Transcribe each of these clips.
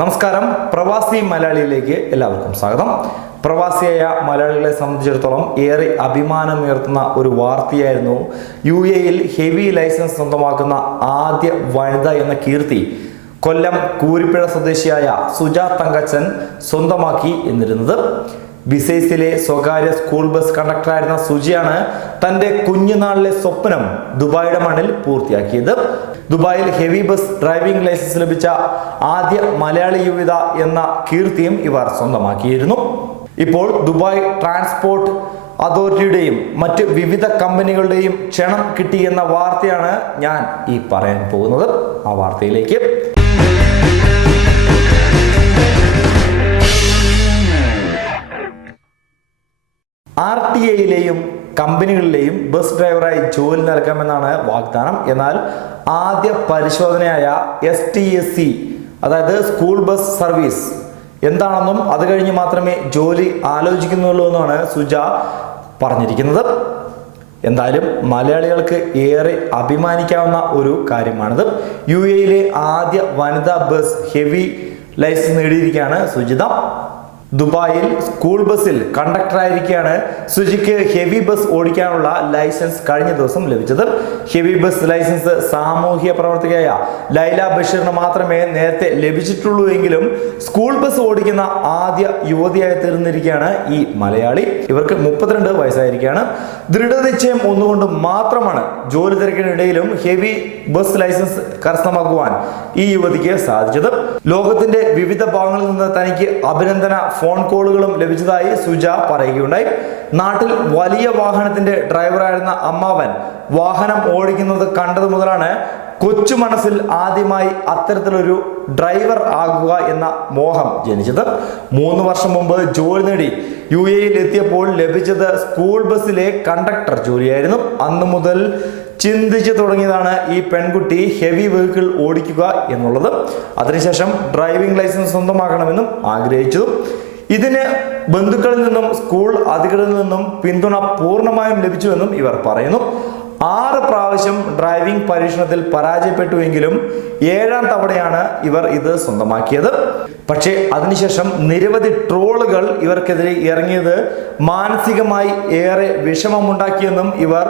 നമസ്കാരം. പ്രവാസി മലയാളിയിലേക്ക് എല്ലാവർക്കും സ്വാഗതം. പ്രവാസിയായ മലയാളികളെ സംബന്ധിച്ചിടത്തോളം ഏറെ അഭിമാനമുയർത്തുന്ന ഒരു വാർത്തയായിരുന്നു യു എയിൽ ഹെവി ലൈസൻസ് സ്വന്തമാക്കുന്ന ആദ്യ വനിത എന്ന കീർത്തി. കൊല്ലം കൂരിപ്പുഴ സ്വദേശിയായ സുജ തങ്കച്ചൻ സ്വന്തമാക്കി എന്നിരുന്നത്. വിസൈസിലെ സ്വകാര്യ സ്കൂൾ ബസ് കണ്ടക്ടറായിരുന്ന സുജിയാണ് തന്റെ കുഞ്ഞുനാളിലെ സ്വപ്നം ദുബായിയുടെ മണ്ണിൽ പൂർത്തിയാക്കിയത്. ദുബായിൽ ഹെവി ബസ് ഡ്രൈവിംഗ് ലൈസൻസ് ലഭിച്ച ആദ്യ മലയാളി യുവത എന്ന കീർത്തിയും ഇവർ സ്വന്തമാക്കിയിരുന്നു. ഇപ്പോൾ ദുബായ് ട്രാൻസ്പോർട്ട് അതോറിറ്റിയുടെയും മറ്റ് വിവിധ കമ്പനികളുടെയും ക്ഷണം കിട്ടിയെന്ന വാർത്തയാണ് ഞാൻ ഈ പറയാൻ പോകുന്നത്. ആ വാർത്തയിലേക്ക്. ആർ ടി ഐയിലെയും കമ്പനികളിലെയും ബസ് ഡ്രൈവറായി ജോലി നൽകാമെന്നാണ് വാഗ്ദാനം. എന്നാൽ ആദ്യ പരിശോധനയായ എസ് ടി എസ് സി അതായത് സ്കൂൾ ബസ് സർവീസ് എന്താണെന്നും അത് കഴിഞ്ഞ് മാത്രമേ ജോലി ആലോചിക്കുന്നുള്ളൂ എന്നാണ് സുജ പറഞ്ഞിരിക്കുന്നത്. എന്തായാലും മലയാളികൾക്ക് ഏറെ അഭിമാനിക്കാവുന്ന ഒരു കാര്യമാണിത്. യു എയിലെ ആദ്യ വനിതാ ബസ് ഹെവി ലൈസൻസ് നേടിയിരിക്കുകയാണ് സുജിത. ദുബായിൽ സ്കൂൾ ബസ്സിൽ കണ്ടക്ടറായിരിക്കെയാണ് സുജിക്ക് ഹെവി ബസ് ഓടിക്കാനുള്ള ലൈസൻസ് കഴിഞ്ഞ ദിവസം ലഭിച്ചത്. ഹെവി ബസ് ലൈസൻസ് സാമൂഹ്യ പ്രവർത്തകയായ ലൈല ബഷീറിന് മാത്രമേ നേരത്തെ ലഭിച്ചിട്ടുള്ളൂ എങ്കിലും സ്കൂൾ ബസ് ഓടിക്കുന്ന ആദ്യ യുവതിയായി തീർന്നിരിക്കുകയാണ് ഈ മലയാളി. ഇവർക്ക് മുപ്പത്തിരണ്ട് വയസ്സായിരിക്കുകയാണ്. ദൃഢനിശ്ചയം ഒന്നുകൊണ്ട് മാത്രമാണ് ജോലി തിരക്കിനിടയിലും ഹെവി ബസ് ലൈസൻസ് കരസ്ഥമാക്കുവാൻ ഈ യുവതിക്ക് സാധിച്ചത്. ലോകത്തിന്റെ വിവിധ ഭാഗങ്ങളിൽ നിന്ന് തനിക്ക് അഭിനന്ദന ഫോൺ കോളുകളും ലഭിച്ചതായി സുജ പറയുകയുണ്ടായി. നാട്ടിൽ വലിയ വാഹനത്തിന്റെ ഡ്രൈവറായിരുന്ന അമ്മാവൻ വാഹനം ഓടിക്കുന്നത് കണ്ടത് മുതലാണ് കൊച്ചു മനസ്സിൽ ആദ്യമായി അത്തരത്തിലൊരു ഡ്രൈവർ ആകുക എന്ന മോഹം ജനിച്ചത്. മൂന്ന് വർഷം മുമ്പ് ജോലി നേടി യു എയിൽ എത്തിയപ്പോൾ ലഭിച്ചത് സ്കൂൾ ബസ്സിലെ കണ്ടക്ടർ ജോലിയായിരുന്നു. അന്നു മുതൽ ചിന്തിച്ചു തുടങ്ങിയതാണ് ഈ പെൺകുട്ടി ഹെവി വെഹിക്കിൾ ഓടിക്കുക എന്നുള്ളത്. അതിനുശേഷം ഡ്രൈവിംഗ് ലൈസൻസ് സ്വന്തമാക്കണമെന്നും ആഗ്രഹിച്ചു. ഇതിന് ബന്ധുക്കളിൽ നിന്നും സ്കൂൾ അധികൃതരിൽ നിന്നും പിന്തുണ പൂർണമായും ലഭിച്ചുവെന്നും ഇവർ പറയുന്നു. പ്രാവശ്യം ഡ്രൈവിംഗ് പരീക്ഷണത്തിൽ പരാജയപ്പെട്ടുവെങ്കിലും ഏഴാം തവണയാണ് ഇവർ ഇത് സ്വന്തമാക്കിയത്. പക്ഷേ അതിനുശേഷം നിരവധി ട്രോളുകൾ ഇവർക്കെതിരെ ഇറങ്ങിയത് മാനസികമായി ഏറെ വിഷമമുണ്ടാക്കിയെന്നും ഇവർ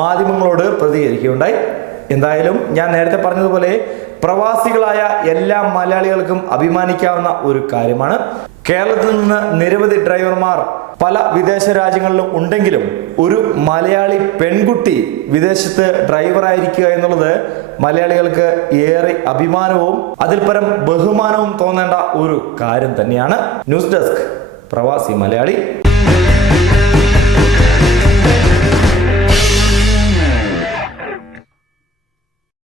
മാധ്യമങ്ങളോട് പ്രതികരിക്കുകയുണ്ടായി. എന്തായാലും ഞാൻ നേരത്തെ പറഞ്ഞതുപോലെ പ്രവാസികളായ എല്ലാ മലയാളികൾക്കും അഭിമാനിക്കാവുന്ന ഒരു കാര്യമാണ്. കേരളത്തിൽ നിന്ന് നിരവധി ഡ്രൈവർമാർ പല വിദേശ രാജ്യങ്ങളിലും ഉണ്ടെങ്കിലും ഒരു മലയാളി പെൺകുട്ടി വിദേശത്ത് ഡ്രൈവറായിരിക്കുക എന്നുള്ളത് മലയാളികൾക്ക് ഏറെ അഭിമാനവും അതിൽ പരം ബഹുമാനവും തോന്നേണ്ട ഒരു കാര്യം തന്നെയാണ്. ന്യൂസ് ഡെസ്ക് പ്രവാസി മലയാളി.